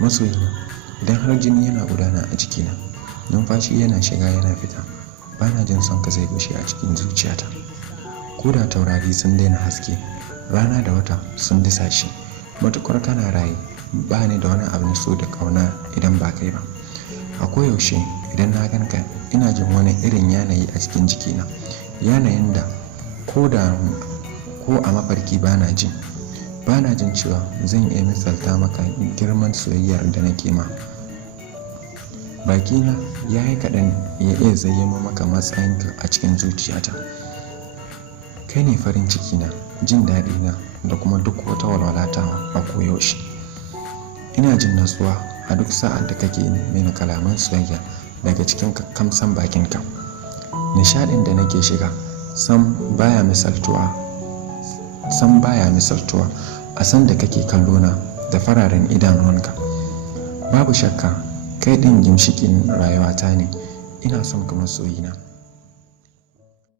Masoyina, idan har jini yana gudana a jikina, numfashi yana shiga yana fita, bana jin son ka zai gushe a cikin zuciyata. Ko da taurari sun daina haske, rana da wata sun disa shi, matukar kana raye ba ni da wani abin so da ƙauna idan ba kai ba. A koyaushe idan na ganka ina jin wani irin yanayi a cikin jikina, yanayin da ko a mafarki bana jin cewa zan iya misalta maka girman soyayyar da nake ma. Bakina ya yi kaɗan ya iya zayyano maka matsayinka a cikin zuciyata. Kai ne farin cikina, jin daɗina da kuma duk wata walwalatawa a koyaushe. Ina jin natsuwa a duk sa'ad da kake mini kalaman soyayya daga cikin kamsan bakinka. Nishaɗin da nake shiga sam baya misaltuwa a san da kake kallona da fararen idanuwanka. Babu shakka kai ɗin ginshiƙin rayuwata ne. Ina son ka masoyina.